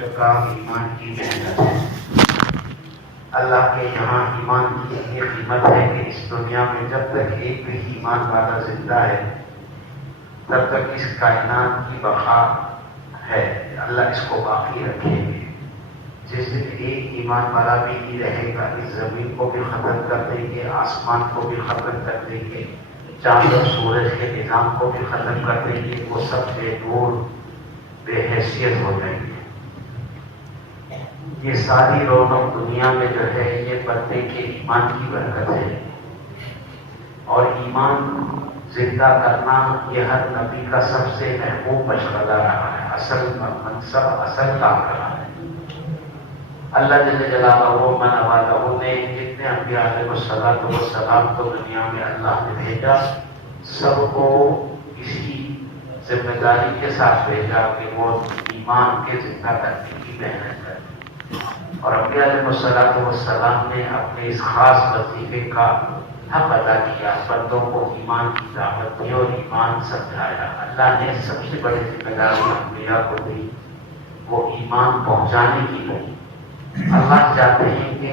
کا کام ایمان کی محنت ہے۔ اللہ کے یہاں ایمان کی یہ قیمت ہے کہ اس دنیا میں جب تک ایک بھی ایمان والا زندہ ہے تب تک اس کائنات کی بقا ہے، اللہ اس کو باقی رکھے گے۔ جس دن ایک ایمان والا بھی نہیں رہے گا، اس زمین کو بھی ختم کر دیں گے، آسمان کو بھی ختم کر دیں گے، چاند اور سورج کے نظام کو بھی ختم کر دیں گے، وہ سب بے نور بے حیثیت ہو جائیں گے۔ یہ ساری رونق دنیا میں جو ہے یہ بندے کے ایمان کی برکت ہے، اور ایمان زندہ کرنا یہ ہر نبی کا سب سے محبوب مشغلہ رہا ہے، اصل منصب، اصل کام رہا ہے۔ اللہ جل جلالہ من والہ نے جتنے انبیاء علیہ السلام کو دنیا میں اللہ نے بھیجا، سب کو اسی ذمہ داری کے ساتھ بھیجا کہ وہ ایمان کے زندہ کرنے کی محنت کریں، اور انبیاء علیہ السلام نے اپنے اس خاص وظیفے کا حق ادا کیا، بندوں کو ایمان کی دعوت دی اور ایمان سمجھایا۔ اللہ نے سب سے بڑی ذمہ داری انبیاء کو دی، وہ ایمان پہنچانے کی دی۔ اللہ چاہتے ہیں کہ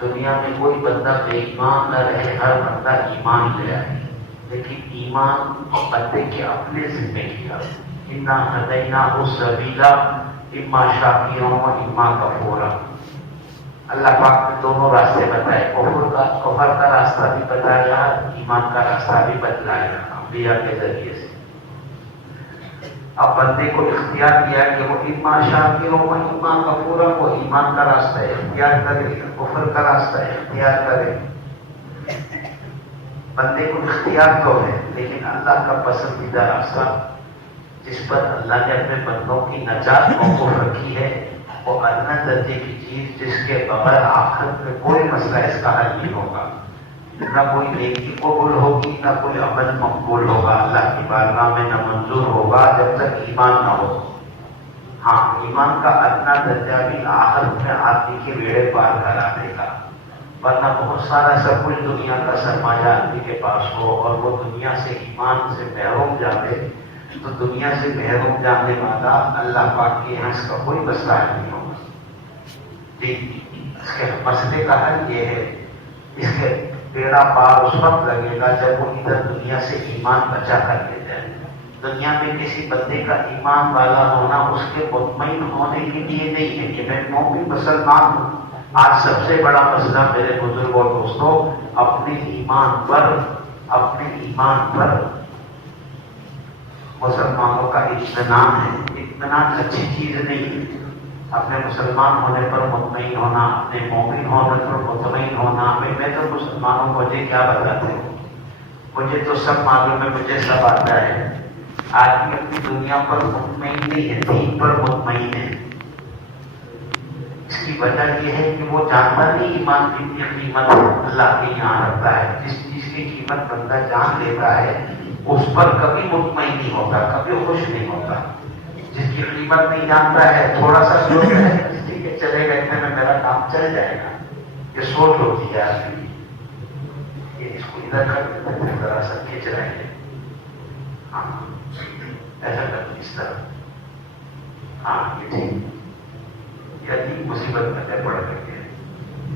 دنیا میں کوئی بندہ بے ایمان نہ رہے، ہر بندہ ایمان لے آئے، لیکن ایمان بندے کے اپنے ذمہ کیا۔ انا ہدیناہ السبیل اما شاکرا و اما کفورا۔ اللہ پاک نے دونوں راستے بتائے، کفر کا راستہ بھی بتایا، ایمان کا راستہ بھی بتلایا انبیاء کے ذریعے سے۔ اب بندے کو اختیار کیا کہ وہ اما شاکر و اما کفورا، وہ ایمان کا راستہ اختیار کرے، کفر کا راستہ اختیار کرے۔ بندے کو اختیار تو ہے، لیکن اللہ کا پسندیدہ راستہ جس پر اللہ نے اپنے بندوں کی نجات موقوف رکھی ہے، وہ ادنیٰ درجے کی چیز جس کے بغیر آخرت میں کوئی مسئلہ اس کا حل نہیں ہوگا، نہ کوئی نیکی قبول ہوگی، نہ کوئی عمل مقبول ہوگا، اللہ کی بارگاہ میں نہ منظور ہوگا جب تک ایمان نہ ہو۔ ہاں، ایمان کا ادنیٰ درجہ بھی آخرت میں آدمی کے بیڑے پار کرا دے گا، ورنہ بہت سارا سب کچھ دنیا کا سرمایہ آدمی کے پاس ہو اور وہ دنیا سے ایمان سے محروم جائے، تو دنیا سے محروم جانے والا اللہ پاک کے یہاں اس کا کوئی مسئلہ نہیں ہوگا۔ اس کے مسئلے کا حل یہ ہے، اس کے بیڑا پار اس وقت لگے گا جب وہ ادھر دنیا سے ایمان بچا کر لے جائے۔ دنیا میں کسی بندے کا ایمان والا ہونا اس کے مطمئن ہونے کے لیے نہیں ہے کہ میں مومن مسلمان ہوں۔ آج سب سے بڑا مسئلہ میرے بزرگ اور دوستوں اپنے ایمان پر مسلمانوں کا اطمینان ہے۔ اطمینان اچھی چیز نہیں ہے، اپنے مسلمان ہونے پر مطمئن ہونا، اپنے مومن ہونے پر مطمئن ہونا۔ میں تو مسلمانوں مجھے کیا بتاتے ہوں، مجھے تو سب معلوم ہے، مجھے سب آتا ہے۔ آدمی اپنی دنیا پر مطمئن نہیں ہے، دین پر مطمئن ہے۔ اس کی وجہ یہ ہے کہ وہ جانتا نہیں ایمان کی قیمت اللہ کے یہاں رکھتا ہے۔ جس چیز کی قیمت بندہ جان لیتا ہے اس پر کبھی مطمئن نہیں ہوتا، کبھی خوش نہیں ہوتا۔ جس کی قیمت نہیں جانتا ہے، تھوڑا سا سوچ ہے ٹھیک ہے چلے گا، اتنے میں میرا کام چل جائے گا، یہ سوچ ہوتی ہے آدمی کی۔ یہ اس کو ادھر کر دیتے ہیں، ذرا سا کھینچ رہے ہیں، ہاں ایسا کر اس طرح، ہاں یہ ٹھیک، یہ عجیب مصیبت میں پڑ گئی ہے۔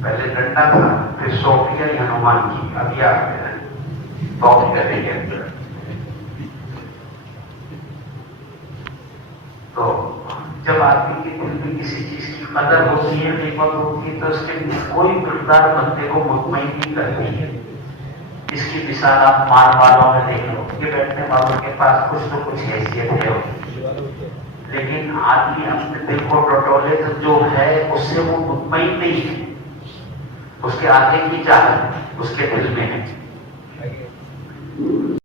پہلے ڈنڈا تھا، پھر سوفیا ہنومان کی، اب یہ آ گیا بہت کرنے کے اندر۔ تو جب آدمی کے دل میں کسی چیز کی قدر ہوتی ہے، قیمت ہوتی ہے، تو اس کے کوئی مقدار بندے کو مطمئن نہیں کرتی ہے۔ اس کی مثال آپ مال والوں میں دیکھ لو، یہ بیٹھنے والوں کے پاس کچھ تو کچھ حیثیت ہے، لیکن آدمی اپنے دل کو ٹٹولے تو جو ہے اس سے وہ مطمئن نہیں ہے، اس کے آگے کی چاہت اس کے دل میں ہے۔